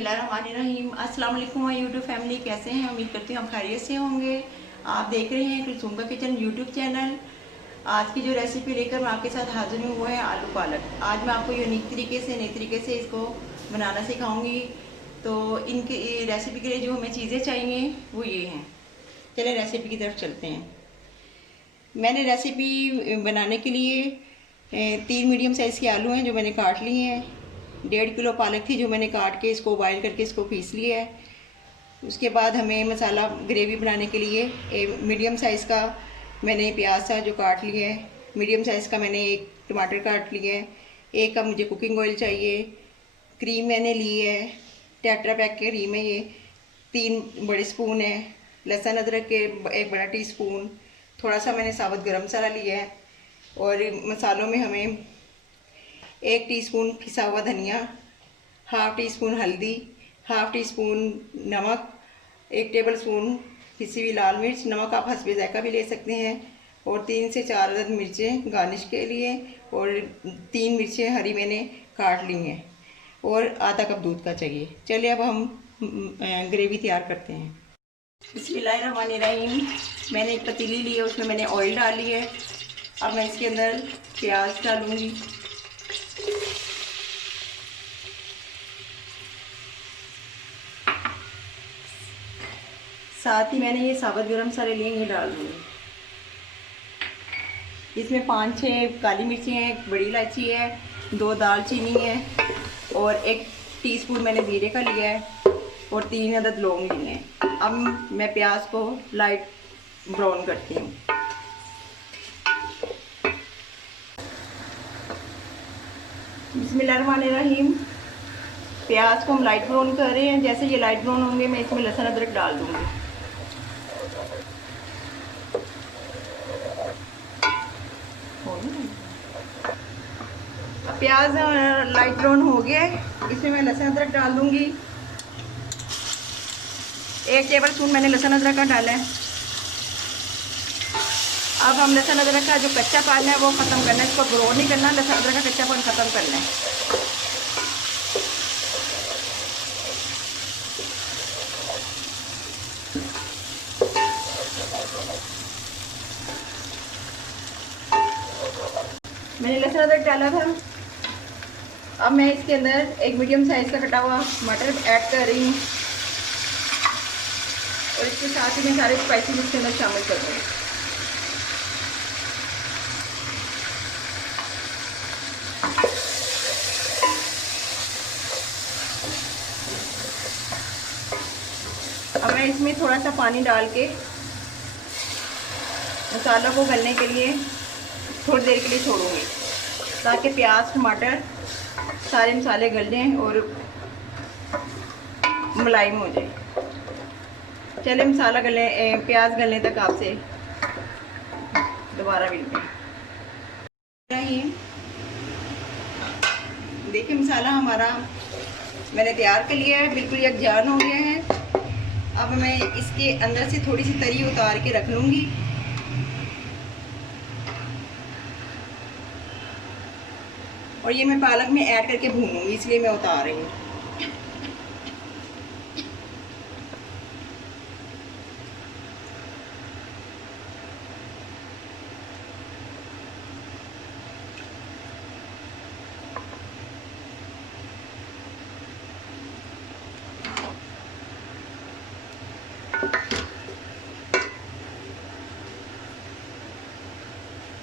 बिस्मिल्लाहिर्रहमानिर्रहीम। अस्सलाम वालेकुम यूट्यूब फैमिली, कैसे हैं? उम्मीद करती हूँ हम खैरियत से होंगे। आप देख रहे हैं कुलसूम का किचन यूट्यूब चैनल। आज की जो रेसिपी लेकर मैं आपके साथ हाजिर हूँ वो है आलू पालक। आज मैं आपको यूनिक तरीके से, नई तरीके से इसको बनाना सिखाऊंगी। तो इनकी रेसिपी के लिए जो हमें चीज़ें चाहिए वो ये हैं। चलिए रेसिपी की तरफ चलते हैं। मैंने रेसिपी बनाने के लिए 3 मीडियम साइज़ के आलू हैं जो मैंने काट लिए हैं। 1.5 किलो पालक थी जो मैंने काट के इसको बॉयल करके इसको पीस लिया है। उसके बाद हमें मसाला ग्रेवी बनाने के लिए मीडियम साइज़ का मैंने प्याज था जो काट लिया है। मीडियम साइज़ का मैंने एक टमाटर काट लिया है। एक कप मुझे कुकिंग ऑयल चाहिए। क्रीम मैंने ली है, टेट्रा पैक की क्रीम है ये। 3 बड़े स्पून है। लहसुन अदरक के 1 बड़ा टीस्पून। थोड़ा सा मैंने साबुत गरम मसाला लिया है। और मसालों में हमें 1 टीस्पून पिसा हुआ धनिया, हाफ़ टी स्पून हल्दी, हाफ़ टी स्पून नमक, 1 टेबल स्पून पिसी हुई लाल मिर्च। नमक आप हस्बे ज़ायक़ा भी ले सकते हैं। और 3 से 4 अदद मिर्चें गार्निश के लिए। और 3 मिर्चें हरी मैंने काट ली हैं। और आधा कप दूध का चाहिए। चलिए अब हम ग्रेवी तैयार करते हैं। बिस्मिल्लाहिर्रहमानिर्रहीम। मैंने एक पतीली ली है, उसमें मैंने ऑयल डाली है। अब मैं इसके अंदर प्याज डालूँगी। साथ ही मैंने ये साबुत गरम मसाले लिए, ये डाल दूँगी। इसमें 5-6 काली मिर्ची हैं, 1 बड़ी इलायची है, 2 दालचीनी है और 1 टीस्पून मैंने जीरे का लिया है और 3 अदद लौंग लिए हैं। अब मैं प्याज को लाइट ब्राउन करती हूँ। बिस्मिल्लाहिर्रहमानिर्रहीम। प्याज को हम लाइट ब्राउन कर रहे हैं। जैसे ये लाइट ब्राउन होंगे मैं इसमें लहसुन अदरक डाल दूँगी। प्याज लाइट ब्राउन हो गया है, इसमें मैं लहसुन अदरक डाल दूंगी। 1 टेबल स्पून मैंने लहसुन अदरक का डाला है। अब हम लहसुन अदरक का जो कच्चापन है वो ख़त्म करना है। इसको ग्रो नहीं करना, लहसुन अदरक का कच्चापन ख़त्म करना है। मैंने लहसुन अदरक डाला था। अब मैं इसके अंदर 1 मीडियम साइज़ का कटा हुआ मटर ऐड कर रही हूँ और इसके साथ ही मैं सारे स्पाइसेस इसके अंदर शामिल कर दूँगी। अब मैं इसमें थोड़ा सा पानी डाल के मसाला को गलने के लिए थोड़ी देर के लिए छोड़ूंगी ताकि प्याज टमाटर सारे मसाले गल जाएं और मुलायम हो जाए। चले मसाला गले प्याज गलने तक आपसे दोबारा मिलते हैं। देखिए मसाला हमारा मैंने तैयार कर लिया है, बिल्कुल यकजान हो गया है। अब मैं इसके अंदर से थोड़ी सी तरी उतार के रख लूँगी। और ये मैं पालक में ऐड करके भूनूंगी, इसलिए मैं उतार रही हूँ।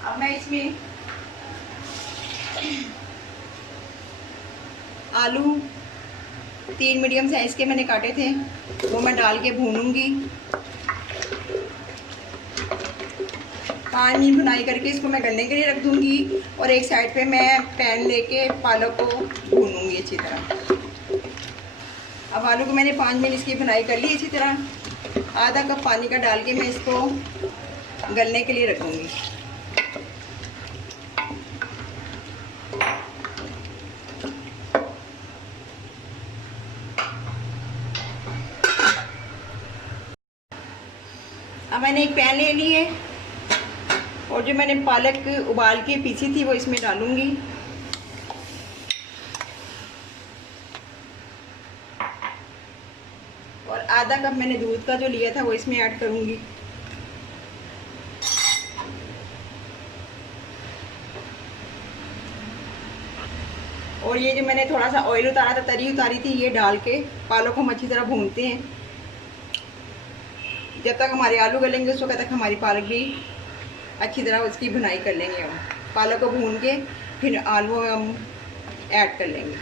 अब मैं इसमें आलू 3 मीडियम साइज़ के मैंने काटे थे वो मैं डाल के भूनूंगी। 5 मिनट भुनाई करके इसको मैं गलने के लिए रख दूंगी। और एक साइड पे मैं पैन लेके पालक को भूनूंगी अच्छी तरह। अब आलू को मैंने 5 मिनट इसकी भुनाई कर ली अच्छी तरह। आधा कप पानी का डाल के मैं इसको गलने के लिए रखूँगी। अब मैंने एक पैन ले ली है और जो मैंने पालक उबाल के पीसी थी वो इसमें डालूंगी। और आधा कप मैंने दूध का जो लिया था वो इसमें ऐड करूँगी। और ये जो मैंने थोड़ा सा ऑयल उतारा था, तरी उतारी थी, ये डाल के पालक को हम अच्छी तरह भूनते हैं। जब तक हमारे आलू गलेंगे उस वक्त तक हमारी पालक भी अच्छी तरह उसकी भुनाई कर लेंगे। हम पालक को भून के फिर आलू हम ऐड कर लेंगे।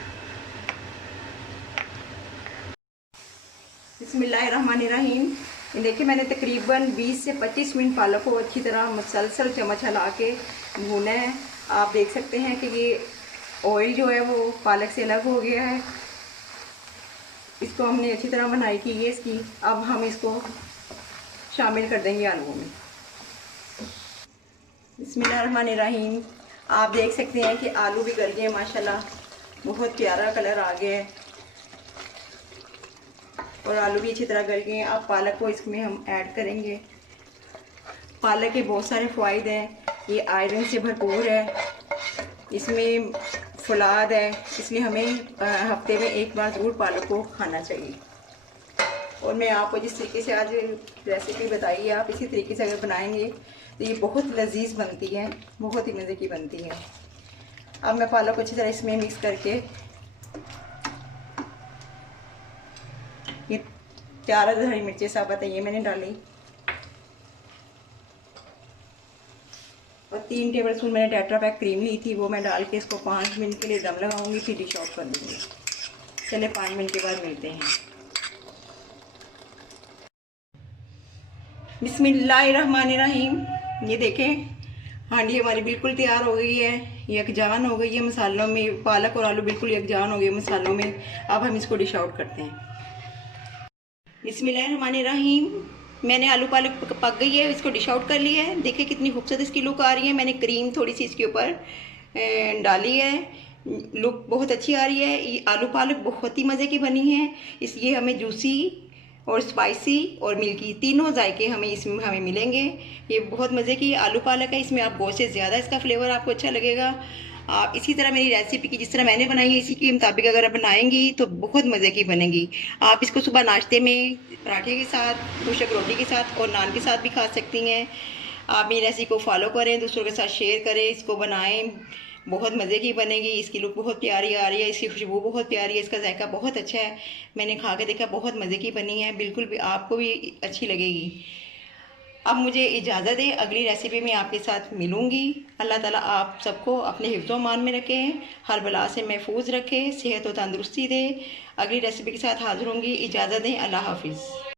बिस्मिल्लाहिर्रहमानिर्रहीम। ये देखिए मैंने तकरीबन 20 से 25 मिनट पालक को अच्छी तरह मुसलसल चम्मच हिला के भूना है। आप देख सकते हैं कि ये ऑयल जो है वो पालक से अलग हो गया है। इसको हमने अच्छी तरह भुनाई की है इसकी। अब हम इसको शामिल कर देंगे आलूओं में। बिस्मिल्लाहिर्रहमानिर्रहीम। आप देख सकते हैं कि आलू भी गल गए माशाल्लाह, बहुत प्यारा कलर आ गया है और आलू भी अच्छी तरह गल गए हैं। अब पालक को इसमें हम ऐड करेंगे। पालक के बहुत सारे फ़ायदे हैं, ये आयरन से भरपूर है, इसमें फुलाद है, इसलिए हमें हफ्ते में एक बार ज़रूर पालक को खाना चाहिए। और मैं आपको जिस तरीके से आज रेसिपी बताई है, आप इसी तरीके से अगर बनाएंगे तो ये बहुत लजीज बनती है, बहुत ही मज़े की बनती है। अब मैं पालक को अच्छी तरह इसमें मिक्स करके ये 4 हरी मिर्चें साबुत है ये मैंने डाली और 3 टेबलस्पून मैंने टेट्रा पैक क्रीम ली थी, वो मैं डाल के इसको 5 मिनट के लिए दम लगाऊंगी, फिर डिश ऑफ कर दूँगी। चले 5 मिनट के बाद मिलते हैं। बिस्मिल्लाहिर्रहमानिर्रहीम। ये देखें हांडी हमारी बिल्कुल तैयार हो गई है, यकजान हो गई है मसालों में, पालक और आलू बिल्कुल यकजान हो गए मसालों में। अब हम इसको डिश आउट करते हैं। बिस्मिल्लाहिर्रहमानिर्रहीम। मैंने आलू पालक पक गई है, इसको डिश आउट कर लिया है। देखिए कितनी खूबसूरत इसकी लुक आ रही है। मैंने क्रीम थोड़ी सी इसके ऊपर डाली है, लुक बहुत अच्छी आ रही है। ये आलू पालक बहुत ही मज़े की बनी है। इसलिए हमें जूसी और स्पाइसी और मिल्की तीनों जायके इसमें हमें मिलेंगे। ये बहुत मज़े की आलू पालक है, इसमें आप बहुत से ज़्यादा इसका फ्लेवर आपको अच्छा लगेगा। आप इसी तरह मेरी रेसिपी की जिस तरह मैंने बनाई है इसी के मुताबिक अगर आप बनाएंगी तो बहुत मज़े की बनेगी। आप इसको सुबह नाश्ते में पराठे के साथ, मूसक रोटी के साथ और नान के साथ भी खा सकती हैं। आप मेरी रेसिपी को फॉलो करें, दूसरों के साथ शेयर करें, इसको बनाएं, बहुत मज़े की बनेगी। इसकी लुक बहुत प्यारी आ रही है, इसकी खुशबू बहुत प्यारी है, इसका जायका बहुत अच्छा है। मैंने खा के देखा, बहुत मज़े की बनी है, बिल्कुल भी आपको भी अच्छी लगेगी। अब मुझे इजाज़त दें, अगली रेसिपी में आपके साथ मिलूँगी। अल्लाह ताला आप सबको अपने हिफ्ज़-ओ-मान में रखें, हर बला से महफूज रखे, सेहत और तंदुरुस्ती दे। अगली रेसिपी के साथ हाज़िर होंगी। इजाज़त दें, अल्लाह हाफिज़।